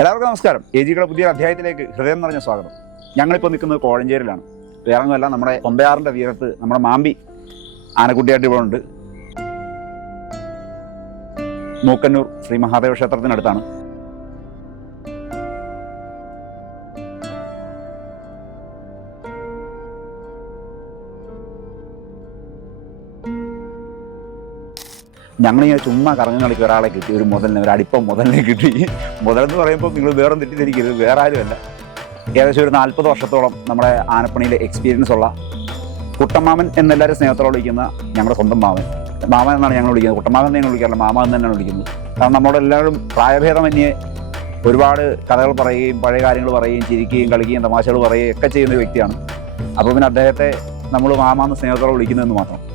എല്ലാവർക്കും നമസ്കാരം. എ ജിയുടെ പുതിയ അധ്യായത്തിലേക്ക് ഹൃദയം നിറഞ്ഞ സ്വാഗതം. ഞങ്ങളിപ്പോൾ നിൽക്കുന്നത് കോഴഞ്ചേരിയിലാണ് വേറൊന്നുമല്ല നമ്മുടെ ഒമ്പയാറിന്റെ തീരത്ത് നമ്മുടെ മാമ്പി ആനക്കുട്ടിയായിട്ട് ഇവിടെ ഉണ്ട് മൂക്കന്നൂർ ശ്രീ മഹാദേവ ക്ഷേത്രത്തിനടുത്താണ്. ഞങ്ങളിങ്ങനെ ചുമ്മാ കറങ്ങി കളിക്ക് ഒരാളെ കിട്ടി ഒരു മുതലിനെ ഒരു അടിപ്പം മുതലിനെ കിട്ടി. മുതലെന്ന് പറയുമ്പോൾ നിങ്ങൾ വേറെ തെറ്റിദ്ധരിക്കരുത് വേറെ ആരുമല്ല ഏകദേശം ഒരു നാൽപ്പത് വർഷത്തോളം നമ്മുടെ ആനപ്പണിയിലെ എക്സ്പീരിയൻസ് ഉള്ള കുട്ടമാമൻ എന്നെല്ലാവരും സ്നേഹത്തോടെ വിളിക്കുന്ന ഞങ്ങളുടെ സ്വന്തം മാമൻ. മാമൻ എന്നാണ് ഞങ്ങൾ വിളിക്കുന്നത്. കുട്ടമാമൻ ഞങ്ങൾ വിളിക്കാറില്ല മാമ എന്ന് തന്നെയാണ് വിളിക്കുന്നത്. കാരണം നമ്മളെല്ലാവരും പ്രായഭേദമന്യേ ഒരുപാട് കഥകൾ പറയുകയും പഴയ കാര്യങ്ങൾ പറയുകയും ചിരിക്കുകയും കളിക്കുകയും തമാശകൾ പറയുകയും ഒക്കെ ചെയ്യുന്ന വ്യക്തിയാണ്. അപ്പോൾ പിന്നെ അദ്ദേഹത്തെ നമ്മൾ മാമ എന്ന് സ്നേഹത്തോടെ വിളിക്കുന്നതെന്ന് മാത്രം.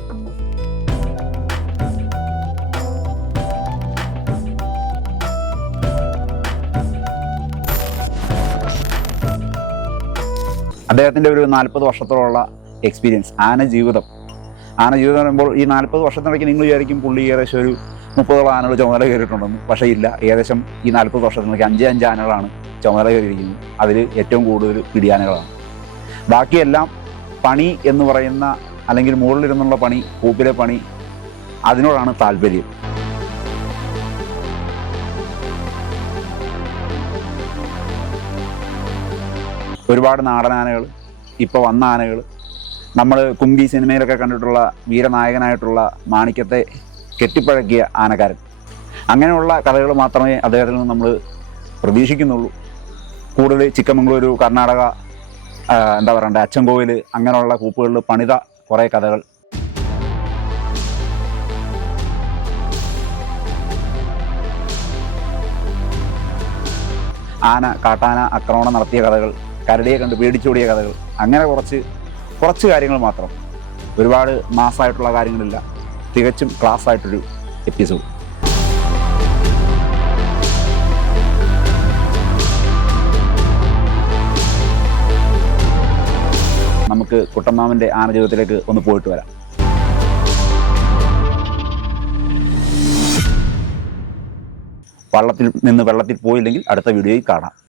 അദ്ദേഹത്തിന്റെ ഒരു നാൽപ്പത് വർഷത്തോളമുള്ള എക്സ്പീരിയൻസ് ആന ജീവിതം. ആന ജീവിതം പറയുമ്പോൾ ഈ നാൽപ്പത് വർഷത്തിനിടയ്ക്ക് നിങ്ങൾ വിചാരിക്കും പുള്ളി ഏകദേശം ഒരു മുപ്പതോളം ആനകൾ ചുമതല കയറിയിട്ടുണ്ടെന്ന്. പക്ഷേ ഇല്ല ഏകദേശം ഈ നാൽപ്പത് വർഷത്തിനിടയ്ക്ക് അഞ്ച് അഞ്ച് ആനകളാണ് ചുമതല കയറിയിരിക്കുന്നത്. അതിൽ ഏറ്റവും കൂടുതൽ പിടിയാനകളാണ്. ബാക്കിയെല്ലാം പണി എന്ന് പറയുന്ന അല്ലെങ്കിൽ മുകളിലിരുന്നുള്ള പണി കൂപ്പിലെ പണി അതിനോടാണ് താല്പര്യം. ഒരുപാട് നാടൻ ആനകൾ ഇപ്പോൾ വന്ന ആനകൾ നമ്മൾ കുമ്പി സിനിമയിലൊക്കെ കണ്ടിട്ടുള്ള വീരനായകനായിട്ടുള്ള മാണിക്യത്തെ കെട്ടിപ്പഴക്കിയ ആനക്കാരൻ. അങ്ങനെയുള്ള കഥകൾ മാത്രമേ അദ്ദേഹത്തിൽ നിന്ന് നമ്മൾ പ്രതീക്ഷിക്കുന്നുള്ളൂ. കൂടുതൽ ചിക്കമംഗളൂരു കർണാടക എന്താ പറയണ്ടേ അച്ചൻകോവിൽ അങ്ങനെയുള്ള കൂപ്പുകളിൽ പണിത കുറേ കഥകൾ. ആന കാട്ടാന ആക്രമണം നടത്തിയ കഥകൾ. കരടിയെ കണ്ട് പേടിച്ചോടിയ കഥകൾ. അങ്ങനെ കുറച്ച് കുറച്ച് കാര്യങ്ങൾ മാത്രം. ഒരുപാട് മാസമായിട്ടുള്ള കാര്യങ്ങളില്ല. തികച്ചും ക്ലാസ് ആയിട്ടൊരു എപ്പിസോഡ് നമുക്ക് കുട്ടമ്മാമന്റെ ആന ജീവിതത്തിലേക്ക് ഒന്ന് പോയിട്ട് വരാം. വള്ളത്തിൽ നിന്ന് വെള്ളത്തിൽ പോയില്ലെങ്കിൽ അടുത്ത വീഡിയോയിൽ കാണാം.